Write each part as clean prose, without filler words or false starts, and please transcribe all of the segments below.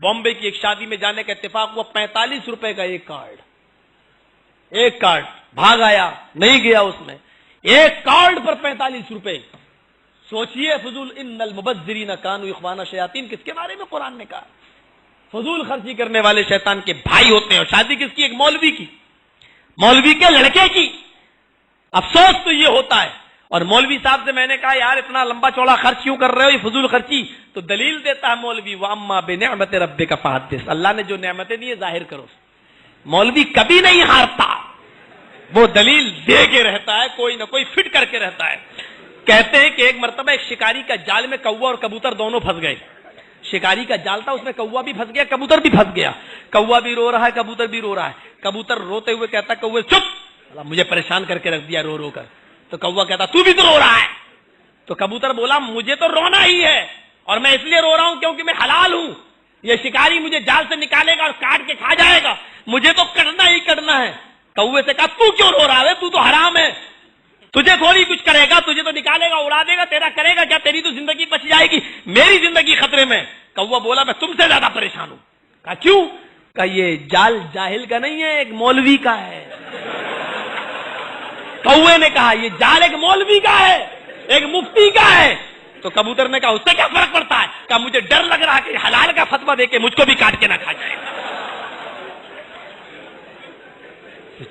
बॉम्बे की एक शादी में जाने का इत्तेफाक हुआ, 45 रुपए का एक कार्ड, भाग आया, नहीं गया उसमें, एक कार्ड पर 45 रुपए। सोचिए, फजूल इन्नल मुबज्जिरीन कानू इख्वाना शयातीन किसके बारे में कुरान ने कहा? फजूल खर्ची करने वाले शैतान के भाई होते हैं। और शादी किसकी? एक मौलवी की, मौलवी के लड़के की। अफसोस तो ये होता है। और मौलवी साहब से मैंने कहा, यार इतना लंबा चौड़ा खर्च क्यों कर रहे हो, ये फजूल खर्ची? तो दलील देता है मौलवी, वअम्मा बिनिअमति रब्बिका फहद्दिस, अल्लाह ने जो नेमतें दी है जाहिर करो। मौलवी कभी नहीं हारता, वो दलील दे के रहता है, कोई ना कोई फिट करके रहता है। कहते हैं कि एक मर्तबा एक शिकारी का जाल में कौवा और कबूतर दोनों फंस गए। शिकारी का जाल था, उसमें कौवा भी फंस गया, कबूतर भी फंस गया। कौवा भी रो रहा है, कबूतर भी रो रहा है। कबूतर रोते हुए कहता, कौवे चुप, मुझे परेशान करके रख दिया रो रो कर। तो कौवा कहता, तू भी तो रो रहा है। तो कबूतर बोला, मुझे तो रोना ही है, और मैं इसलिए रो रहा हूं क्योंकि मैं हलाल हूं। ये शिकारी मुझे जाल से निकालेगा और काट के खा जाएगा, मुझे तो करना ही करना है। कौवे से कहा, तू क्यों रो रहा है, तू तो हराम है, तुझे थोड़ी कुछ करेगा, तुझे तो निकालेगा, उड़ा देगा, तेरा करेगा क्या? तेरी तो जिंदगी बच जाएगी, मेरी जिंदगी खतरे में। कौवा बोला, मैं तुमसे ज्यादा परेशान हूं। कहा क्यों? कहा ये जाल जाहिल का नहीं है, एक मौलवी का है। कौवे ने कहा, ये जाल एक मौलवी का है, एक मुफ्ती का है। तो कबूतर ने कहा, उससे क्या फर्क पड़ता है? कहा मुझे डर लग रहा है कि हलाल का फतवा देके मुझको भी काट के ना खा जाए।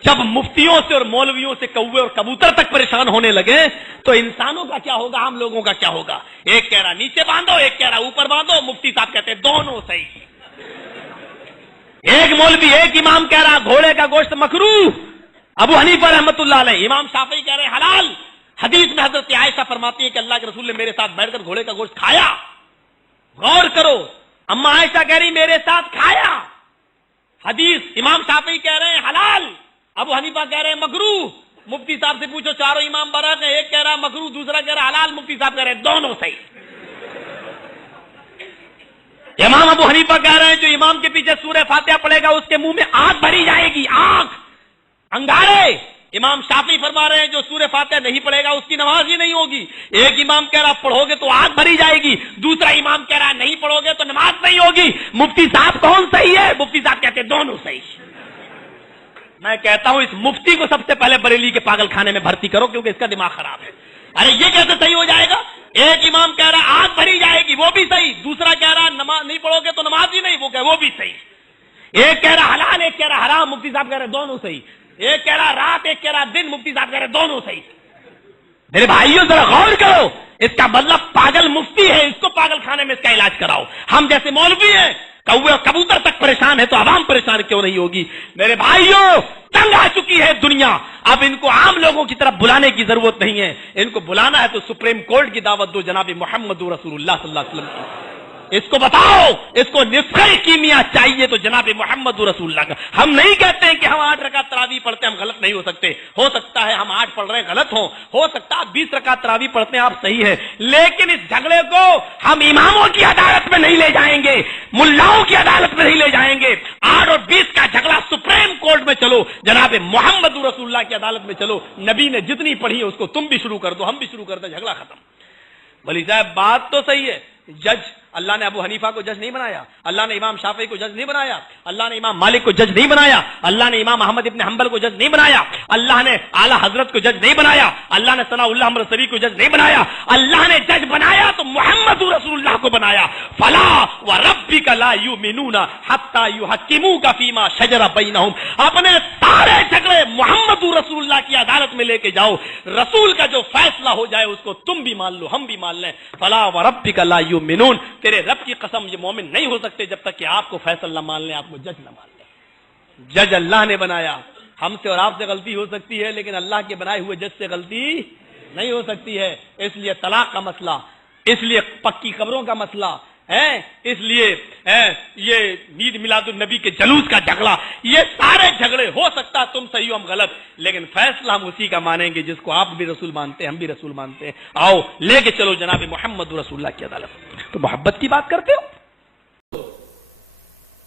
जब मुफ्तियों से और मौलवियों से कौवे और कबूतर तक परेशान होने लगे तो इंसानों का क्या होगा, हम लोगों का क्या होगा? एक कह रहा नीचे बांधो, एक कह रहा ऊपर बांधो। मुफ्ती साहब कहते हैं दोनों सही। एक मौलवी, एक इमाम कह रहा घोड़े का गोश्त मकरूह, अबू हनीफा रहमतुल्लाह अलैह, इमाम शाफी कह रहे हलाल। हदीस में हजरत आयशा फरमाती है कि अल्लाह के रसूल ने मेरे साथ बैठकर घोड़े का गोश्त खाया। गौर करो, अम्मा आयशा कह रही मेरे साथ खाया। हदीस, इमाम शाफी कह रहे हैं हलाल, अबू हनीफा कह रहे हैं मकरूह। मुफ्ती साहब से पूछो, चारों इमाम बरक है, एक कह रहा मकरूह, दूसरा कह रहा हलाल, मुफ्ती साहब कह रहे हैं दोनों सही। इमाम अबू हनीफा कह रहे हैं जो इमाम के पीछे सूरह फातिहा पढ़ेगा उसके मुंह में आग भरी जाएगी, आग, अंगारे। इमाम शाफी फरमा रहे हैं जो सूरह फातिहा नहीं पढ़ेगा उसकी नमाज ही नहीं होगी। एक इमाम कह रहा पढ़ोगे तो आग भरी जाएगी, दूसरा इमाम कह रहा नहीं पढ़ोगे तो नमाज नहीं होगी। मुफ्ती साहब कौन सही है? मुफ्ती साहब कहते दोनों सही। मैं कहता हूं इस मुफ्ती को सबसे पहले बरेली के पागल खाने में भर्ती करो, क्योंकि इसका दिमाग खराब है। अरे ये कैसे सही हो जाएगा? एक इमाम कह रहा आग भरी जाएगी, वो भी सही, दूसरा कह रहा नमाज नहीं पढ़ोगे तो नमाज ही नहीं, वो भी सही। एक कह रहा हलाल, एक कह रहा हराम, मुफ्ती साहब कह रहे दोनों सही। एक कह रहा रात, एक कह रहा दिन, मुफ्ती साहब कह रहे दोनों सही। मेरे भाइयों जरा गौर करो, इसका मतलब पागल मुफ्ती है, इसको पागल खाने में इसका इलाज कराओ। हम जैसे मौलवी हैं, कौवे और कबूतर तक परेशान है तो आवाम परेशान क्यों नहीं होगी? मेरे भाइयों, तंग आ चुकी है दुनिया, अब इनको आम लोगों की तरफ बुलाने की जरूरत नहीं है। इनको बुलाना है तो सुप्रीम कोर्ट की दावत दो, जनाब मोहम्मद रसूलुल्लाह सल्लल्लाहु अलैहि वसल्लम की। इसको बताओ, इसको निस्खे कीमिया चाहिए तो जनाब मोहम्मद रसूलुल्लाह का। हम नहीं कहते हैं कि हम 8 रकात तरावी पढ़ते हैं, हम गलत नहीं हो सकते। हो सकता है हम 8 पढ़ रहे हैं गलत हो सकता है 20 रकात तरावी पढ़ते हैं आप सही है। लेकिन इस झगड़े को हम इमामों की अदालत में नहीं ले जाएंगे, मुल्लाओं की अदालत में नहीं ले जाएंगे। 8 और 20 का झगड़ा सुप्रीम कोर्ट में चलो, जनाब मोहम्मद रसूलुल्लाह की अदालत में चलो। नबी ने जितनी पढ़ी है उसको तुम भी शुरू कर दो, हम भी शुरू कर दो, झगड़ा खत्म। बोली साहब बात तो सही है, जज अल्लाह ने अबू हनीफा को जज नहीं बनाया, अल्लाह ने इमाम शाफी को जज नहीं बनाया, अल्लाह ने इमाम मालिक को जज नहीं बनाया, अल्लाह ने इमाम अहमद इब्न हंबल को जज नहीं बनाया, अल्लाह ने आला हजरत को जज नहीं बनाया, अल्लाह ने सनाउल्लाह अमरसरी को जज नहीं बनाया। अल्लाह ने जज बनाया तो मोहम्मद रसूलुल्लाह को बनाया। फला व रब्बिका ला युमिनूना हत्ता युहक्किमूका फीमा शजरा बैनहुम। अपने सारे झगड़े मोहम्मद रसूलुल्लाह की अदालत में लेके जाओ, रसूल का जो फैसला हो जाए उसको तुम भी मान लो, हम भी मान लें। फला व रब्बिका ला युमिनून, तेरे रब की कसम ये मोमिन नहीं हो सकते जब तक कि आपको फैसला न मान ले, आपको जज न मान ले। जज अल्लाह ने बनाया, हमसे और आपसे गलती हो सकती है लेकिन अल्लाह के बनाए हुए जज से गलती नहीं हो सकती है। इसलिए तलाक का मसला, इसलिए पक्की कब्रों का मसला है, इसलिए ये ईद मिलादुन नबी के जुलूस का झगड़ा, ये सारे झगड़े हो सकता तुम सही हो हम गलत, लेकिन फैसला हम उसी का मानेंगे जिसको आप भी रसूल मानते हैं, हम भी रसूल मानते हैं। आओ लेके चलो जनाब मोहम्मद रसूलुल्लाह की अदालत। तो मोहब्बत की बात करते हो।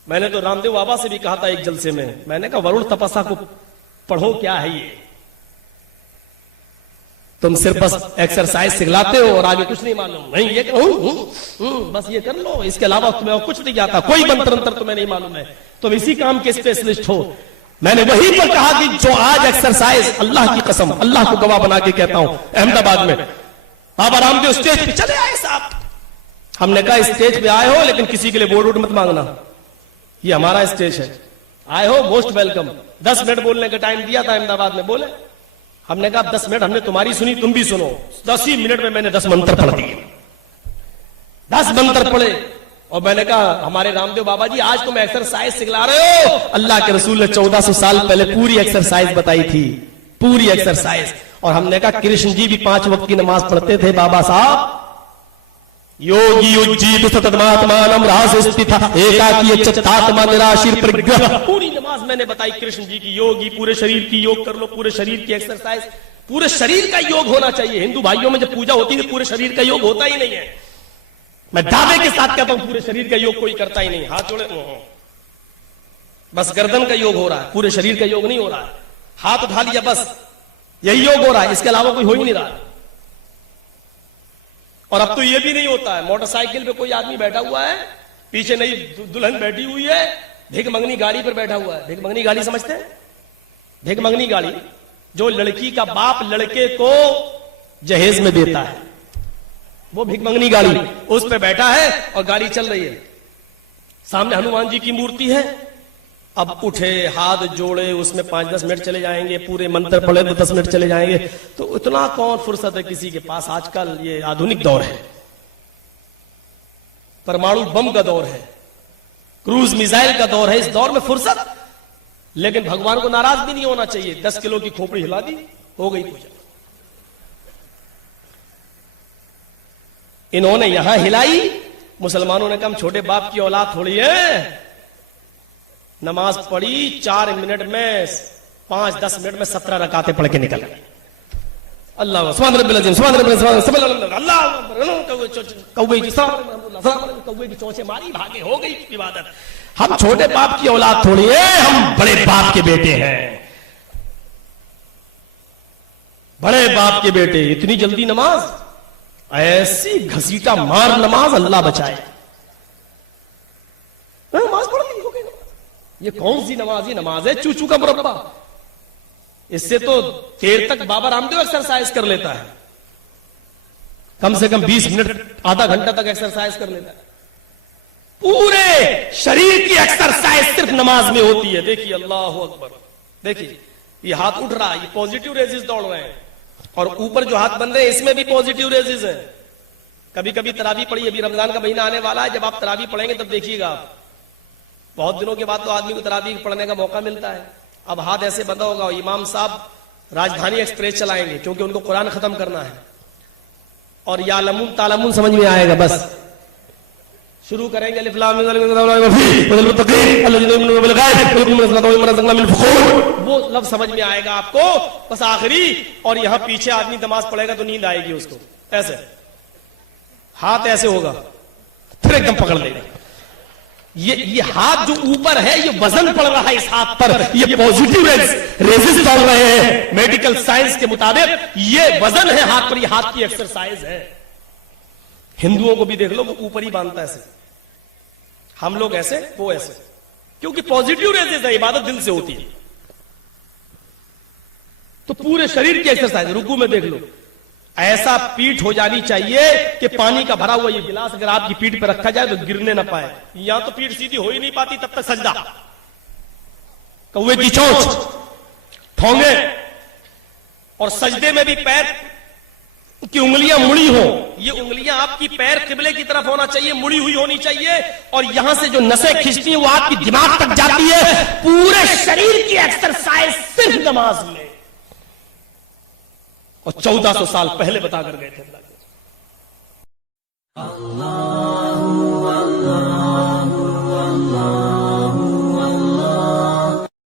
मैंने तो रामदेव बाबा से भी कहा था एक जलसे में, मैंने कहा वरुण तपस्या को पढ़ो क्या है ये। तुम सिर्फ बस एक्सरसाइज सिखलाते हो और आगे कुछ नहीं मालूम, नहीं ये बस ये कर लो, इसके अलावा तुम्हें और कुछ नहीं आता, कोई मंत्र अंतर तुम्हें नहीं मालूम है, तुम इसी काम के स्पेशलिस्ट हो। मैंने वहीं पर कहा कि जो आज एक्सरसाइज, अल्लाह की कसम, अल्लाह को गवाह बना के कहता हूं, अहमदाबाद में बाबा रामदेव स्टेज पे चले आए साहब, हमने कहा स्टेज पे आए हो लेकिन किसी के लिए वोट मत मांगना, ये हमारा स्टेज है, आए हो मोस्ट वेलकम। 10 मिनट बोलने का टाइम दिया था अहमदाबाद में, बोले, हमने कहा 10 मिनट हमने तुम्हारी सुनी, तुम भी सुनो। 10 ही मिनट में मैंने 10 मंत्र पढ़ दिए, 10 मंत्र पढ़े, और मैंने कहा हमारे रामदेव बाबा जी आज तुम एक्सरसाइज सिखला रहे हो, अल्लाह के रसूल ने 1400 साल पहले पूरी एक्सरसाइज बताई थी, पूरी एक्सरसाइज। और हमने कहा कृष्ण जी भी 5 वक्त की नमाज पढ़ते थे बाबा साहब, योगी उज्जीत सततमात्मानम रहस्यस्थिता एकाकी चित्तात्मा निराशीर परिग्रह, पूरी नमाज मैंने बताई कृष्ण जी की, योगी पूरे शरीर की योग कर लो, पूरे शरीर की एक्सरसाइज, पूरे शरीर का योग होना चाहिए। हिंदू भाइयों में जब पूजा होती है पूरे शरीर का योग होता ही नहीं है, मैं दावे के साथ कहता हूं पूरे शरीर का योग कोई करता ही नहीं, हाथ जोड़े, बस गर्दन का योग हो रहा है, पूरे शरीर का योग नहीं हो रहा है, हाथ उठा लिया बस यही योग हो रहा है, इसके अलावा कोई हो ही नहीं रहा है। और अब तो ये भी नहीं होता है, मोटरसाइकिल पे कोई आदमी बैठा हुआ है, पीछे नई दुल्हन बैठी हुई है, भिख मंगनी गाड़ी पर बैठा हुआ है। भिख मंगनी गाड़ी समझते हैं? भिख मंगनी गाड़ी जो लड़की का बाप लड़के को जहेज में देता है, वो भिख मंगनी गाड़ी, उस पे बैठा है और गाड़ी चल रही है, सामने हनुमान जी की मूर्ति है, अब उठे हाथ जोड़े, उसमें 5-10 मिनट चले जाएंगे, पूरे मंत्र पढ़े तो 10 मिनट चले जाएंगे, तो इतना कौन फुर्सत है किसी के पास। आजकल ये आधुनिक दौर है, परमाणु बम का दौर है, क्रूज मिसाइल का दौर है, इस दौर में फुर्सत। लेकिन भगवान को नाराज भी नहीं होना चाहिए, 10 किलो की खोपड़ी हिला दी, हो गई पूजा। इन्होंने यहां हिलाई, मुसलमानों ने कहा हम छोटे बाप की औलाद थोड़ी है, नमाज पढ़ी 4 मिनट में, 5-10 मिनट में 17 रकातें पढ़ के निकल गए। अल्लाह सुभान रब्बिल अज़ीम, सुभान रब्बिल अज़ीम, अल्लाह कौवे की चोंचे मारी, भागे, हो गई इबादत। हम छोटे बाप की औलाद थोड़ी है, हम बड़े बाप के बेटे हैं, बड़े बाप के बेटे। इतनी जल्दी नमाज, ऐसी घसीटा मार नमाज, अल्लाह बचाए। नमाज पढ़ ली, हो गई। ये कौन सी नमाज? ही नमाज है चूचू का मुरब्बा, इससे तो देर तक बाबा रामदेव एक्सरसाइज कर लेता है, कम से कम 20 मिनट, आधा घंटा तक एक्सरसाइज कर लेता है। पूरे शरीर की एक्सरसाइज सिर्फ नमाज में होती है। देखिए अल्लाह अकबर, देखिए ये हाथ उठ रहा है, ये पॉजिटिव रेजिस दौड़ रहे हैं, और ऊपर जो हाथ बन रहे हैं इसमें भी पॉजिटिव रेजिस है। कभी कभी तरावी पढ़ी, अभी रमजान का महीना आने वाला है, जब आप तरावी पढ़ेंगे तब देखिएगा आप, बहुत दिनों के बाद तो आदमी को तरावी पढ़ने का मौका मिलता है। अब हाथ ऐसे बंधा होगा, इमाम साहब राजधानी एक्सप्रेस चलाएंगे क्योंकि उनको कुरान खत्म करना है, और यालमून तालमून समझ में आएगा, बस शुरू करेंगे अलिफ लाम मीम, वो लफ्ज़ समझ में आएगा आपको, बस आखिरी। और यहां पीछे आदमी नमाज पढ़ेगा तो नींद आएगी उसको, ऐसे हाथ ऐसे होगा, फिर एकदम पकड़ लेगा। ये हाथ जो ऊपर है, ये वजन पड़ रहा है इस हाथ पर, ये पॉजिटिव रेजिस पड़ रहे हैं मेडिकल साइंस के मुताबिक, ये वजन है हाथ पर, ये हाथ की एक्सरसाइज है। हिंदुओं को भी देख लो, वो ऊपर ही बांधता है ऐसे, हम लोग ऐसे, वो ऐसे, क्योंकि पॉजिटिव रेजिस है, इबादत दिल से होती है। तो पूरे शरीर की एक्सरसाइज, रुकू में देख लो, ऐसा पीठ हो जानी चाहिए कि पानी का भरा हुआ ये गिलास अगर आपकी पीठ पर रखा जाए तो गिरने ना पाए। यहां तो पीठ सीधी हो ही नहीं पाती, तब तक सजदा, कौवे की चोंच, ठोंगे, और सजदे में भी पैर की उंगलियां मुड़ी हो, ये उंगलियां आपकी पैर किबले की तरफ होना चाहिए, मुड़ी हुई होनी चाहिए, और यहां से जो नसें खिंचती हैं वो आपकी दिमाग तक जाती है। पूरे शरीर की एक्सरसाइज सिर्फ नमाज में, और 1400 साल पहले बता कर गए थे अल्लाह।